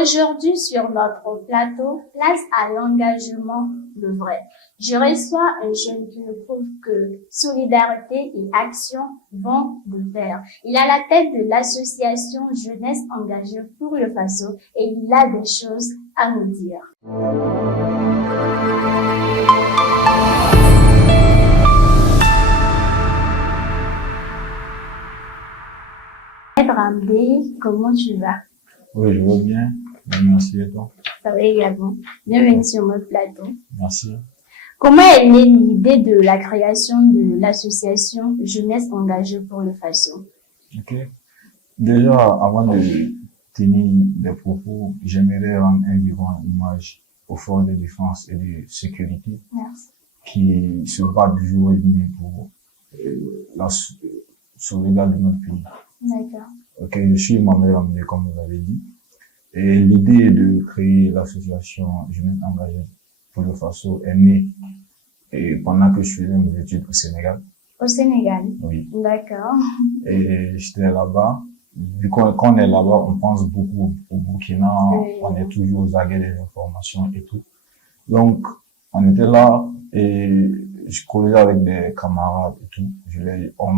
Aujourd'hui, sur notre plateau, place à l'engagement le vrai. Je reçois un jeune qui me prouve que solidarité et action vont de pair. Il a la tête de l'association Jeunesse engagée pour le Faso et il a des choses à nous dire. Ramdé, comment tu vas? Oui, je vais bien. Merci et toi? Ça va également. Bienvenue sur notre plateau. Merci. Comment est née l'idée de la création de l'association Jeunesse engagée pour le Faso? Ok. Déjà, avant de tenir des propos, j'aimerais rendre un vivant hommage aux forces de défense et de sécurité. Merci. Qui se battent jour et nuit pour la sauvegarde de notre pays. D'accord. Ok, je suis Mohamed Ramdé, comme vous avez dit. Et l'idée de créer l'association Jeunesse engagée pour le Faso est née pendant que je faisais mes études au Sénégal. Au Sénégal? Oui. D'accord. Et j'étais là-bas. Vu qu'on est là-bas, on pense beaucoup au Burkina, Oui. on est toujours aux aguets des informations et tout. Donc, on était là et je causais avec des camarades et tout. On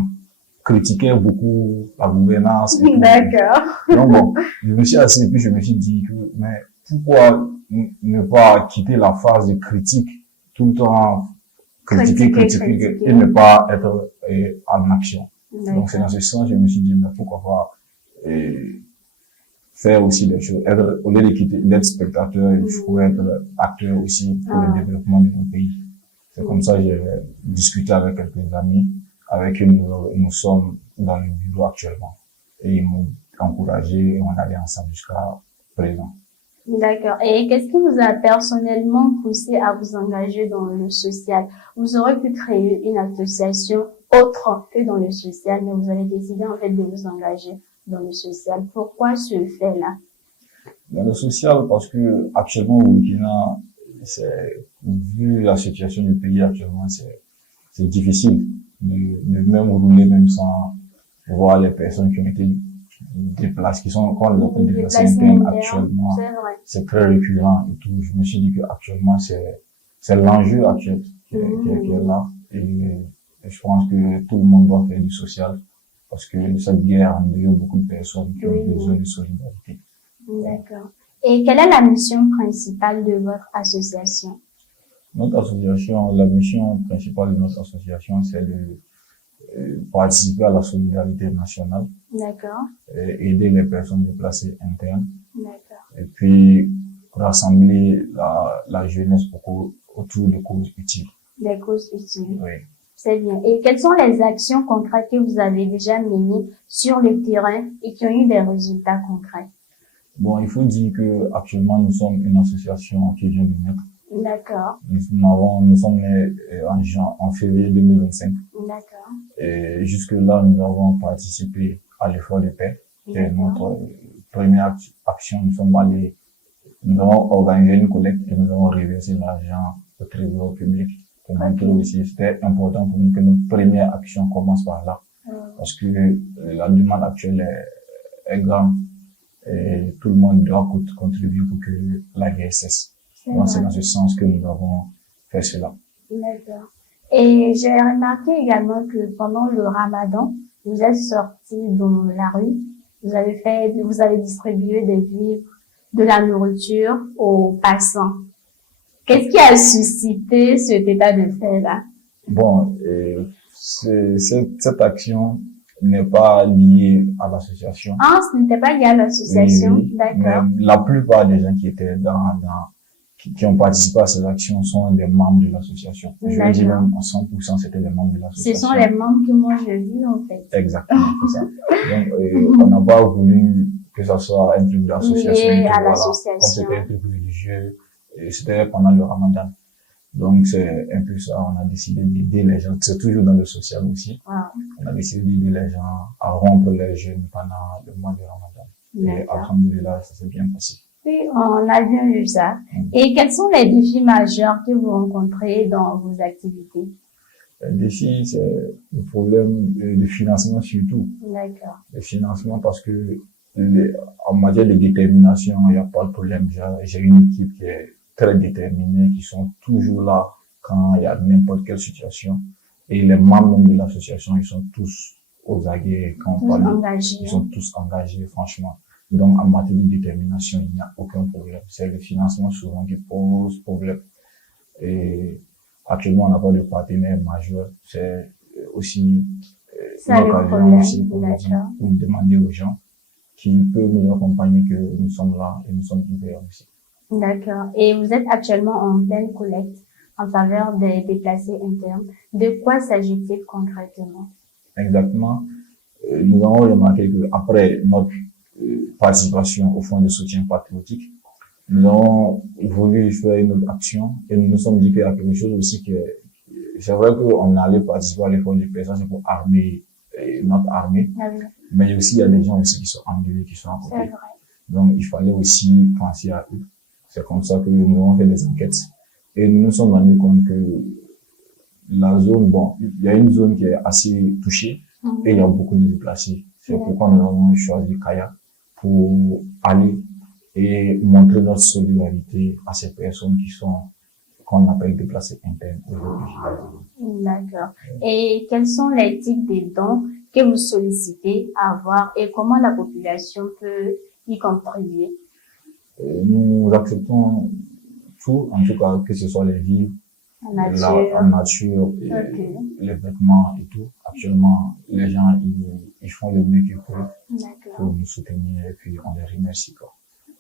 critiquait beaucoup la gouvernance et tout. D'accord. Donc bon, je me suis assis et puis je me suis dit que, mais pourquoi ne pas quitter la phase de critique tout le temps, critiquer et ne pas être en action. Donc c'est dans ce sens que je me suis dit, mais pourquoi pas faire aussi des choses, au lieu de quitter, d'être spectateur, il faut être acteur aussi pour le développement de nos pays. C'est comme ça que j'ai discuté avec quelques amis avec qui nous sommes dans le bureau actuellement. Et ils m'ont encouragé et on allait ensemble jusqu'à présent. D'accord. Et qu'est-ce qui vous a personnellement poussé à vous engager dans le social? Vous aurez pu créer une association autre que dans le social, mais vous avez décidé en fait de vous engager dans le social. Pourquoi ce fait-là? Dans le social, parce que actuellement au Burkina, vu la situation du pays actuellement, c'est difficile de même rouler même sans voir les personnes qui ont été déplacées, qui sont, quand on les appelle déplacés internes actuellement. C'est très récurrent et tout. Je me suis dit que actuellement c'est l'enjeu actuel qui est là. Et je pense que tout le monde doit faire du social parce que cette guerre endeuille beaucoup de personnes qui ont besoin de solidarité. D'accord. Et quelle est la mission principale de votre association? Notre association, la mission principale de notre association, c'est de participer à la solidarité nationale. D'accord. Aider les personnes déplacées internes. D'accord. Et puis, rassembler la jeunesse autour de causes utiles. Des causes utiles. Oui. C'est bien. Et quelles sont les actions concrètes que vous avez déjà menées sur le terrain et qui ont eu des résultats concrets? Bon, il faut dire que actuellement nous sommes une association qui vient de naître. D'accord. Nous sommes nés en février 2025. D'accord. Et jusque-là, nous avons participé à l'effort de paix. C'est notre première action. Nous avons organisé une collecte et nous avons reversé l'argent au trésor public. Pour montrer aussi, c'était important pour nous que notre première action commence par là. Parce que la demande actuelle est grande et tout le monde doit contribuer pour que la guerre cesse. Donc c'est dans ce sens que nous avons fait cela. D'accord. Et j'ai remarqué également que pendant le Ramadan, vous êtes sortis dans la rue, vous avez distribué des vivres, de la nourriture aux passants. Qu'est-ce qui a suscité cet état de fait-là? Bon, cette action n'est pas liée à l'association. Ah, ce n'était pas lié à l'association. Oui, d'accord. Mais la plupart des gens qui étaient qui ont participé à ces actions sont des membres de l'association. Je vais dire même à 100% c'était des membres de l'association. Ce sont les membres que moi j'ai vus en fait. Exactement, c'est ça. Donc, on n'a pas voulu que ça soit un truc d'association. Lié à l'association. Comme c'était un truc religieux, et c'était pendant le Ramadan. Donc, c'est un peu ça, on a décidé d'aider les gens. C'est toujours dans le social aussi. Ah. On a décidé d'aider les gens à rompre les jeûnes pendant le mois de Ramadan. Et alhamdoulilah, ça s'est bien passé. Oui, on a bien vu ça. Et quels sont les défis majeurs que vous rencontrez dans vos activités? Les défis, c'est le problème de financement surtout. D'accord. Le financement parce que en matière de détermination, il n'y a pas de problème. J'ai une équipe qui est très déterminée, qui sont toujours là quand il y a n'importe quelle situation. Et les membres de l'association, ils sont tous aux aguets quand on parle. Ils sont tous engagés, franchement. Donc, en matière de détermination, il n'y a aucun problème. C'est le financement souvent qui pose problème. Et actuellement, on n'a pas de partenaire majeur. C'est aussi une occasion aussi pour demander aux gens qui peuvent nous accompagner que nous sommes là et nous sommes ouverts aussi. D'accord. Et vous êtes actuellement en pleine collecte en faveur des déplacés internes. De quoi s'agit-il concrètement? Exactement. Nous avons remarqué que après notre participation au fonds de soutien patriotique, nous avons voulu faire une autre action et nous nous sommes dit qu'il y a quelque chose aussi que c'est vrai qu'on allait participer à l'effort du président, c'est pour armer notre armée, mais aussi il y a des gens aussi qui sont endeuillés, qui sont à côté. Donc il fallait aussi penser à eux. C'est comme ça que nous avons fait des enquêtes et nous nous sommes rendus compte que la zone, bon, il y a une zone qui est assez touchée et il y a beaucoup de déplacés. C'est pourquoi nous avons choisi Kaya pour aller et montrer notre solidarité à ces personnes qui sont, qu'on appelle déplacés internes aujourd'hui. D'accord. Et quels sont les types de dons que vous sollicitez à avoir et comment la population peut y contribuer? Nous acceptons tout, en tout cas, que ce soit les vivres, en nature, les vêtements et tout. Actuellement, les gens, ils font le mieux qu'ils peuvent pour nous soutenir et puis on les remercie, quoi.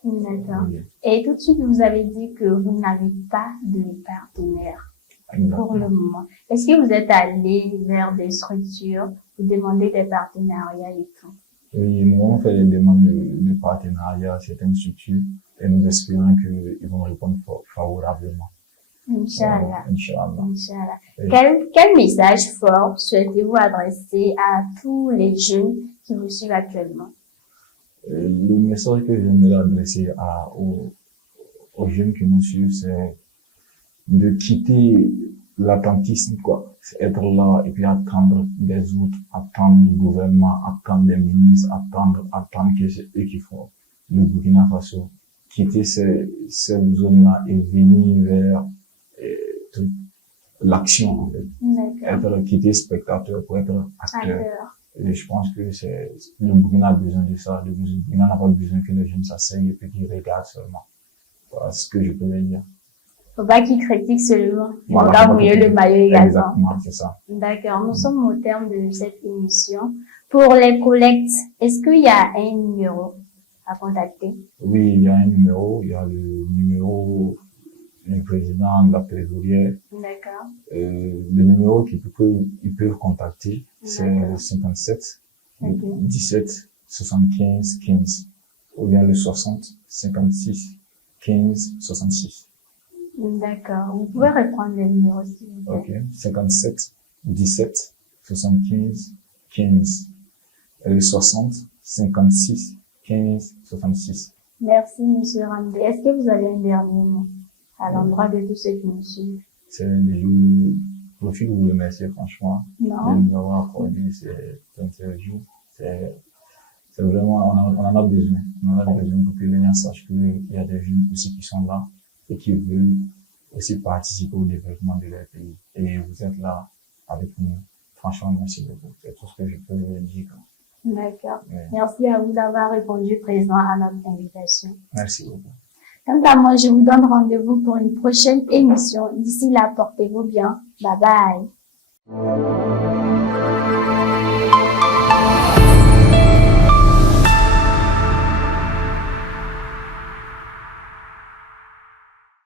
D'accord. Oui. Et tout de suite, vous avez dit que vous n'avez pas de partenaire pour le moment. Est-ce que vous êtes allé vers des structures pour demander des partenariats et tout? Oui, nous avons fait des demandes de partenariat à certaines structures et nous espérons qu'ils vont répondre favorablement. Inch'Allah. Inch'Allah. Inch'Allah. Quel message fort souhaitez-vous adresser à tous les jeunes qui vous suivent actuellement? Le message que j'aimerais adresser aux jeunes qui nous suivent, c'est de quitter l'attentisme, quoi. C'est être là et puis attendre des autres, attendre du gouvernement, attendre des ministres, attendre que c'est eux qui font le Burkina Faso. Quitter cette zone-là et venir vers l'action, en fait. Quitter spectateur pour être acteur. Et je pense que le Burkina a besoin de ça. Le Burkina n'a pas besoin que les jeunes s'asseyent et puis qu'ils regardent seulement. Voilà ce que je peux leur dire. Faut pas qu'ils critiquent seulement. Il faudra mouiller le maillot également. Exactement, c'est ça. D'accord. Nous sommes au terme de cette émission. Pour les collectes, est-ce qu'il y a un numéro à contacter? Oui, il y a un numéro. Il y a le numéro du président de la trésorière. D'accord. Le numéro qu'ils peuvent contacter, c'est le 57 17 75 15 ou bien le 60 56 15 66. D'accord. Vous pouvez reprendre le numéro s'il vous plaît. Ok. 57 17 75 15 et le 60 56 15 66. Merci, Monsieur Ramdé. Est-ce que vous avez un dernier mot à l'endroit de tous ceux qui nous suivent? Je profite de vous remercier franchement de nous avoir accordé cette interview. C'est vraiment, on en a besoin. On en a besoin pour que les gens sachent qu'il y a des jeunes aussi qui sont là et qui veulent aussi participer au développement de leur pays. Et vous êtes là avec nous. Franchement, merci beaucoup. C'est tout ce que je peux vous dire. D'accord. Oui. Merci à vous d'avoir répondu présent à notre invitation. Merci beaucoup. Quant à moi, je vous donne rendez-vous pour une prochaine émission. D'ici là, portez-vous bien. Bye bye.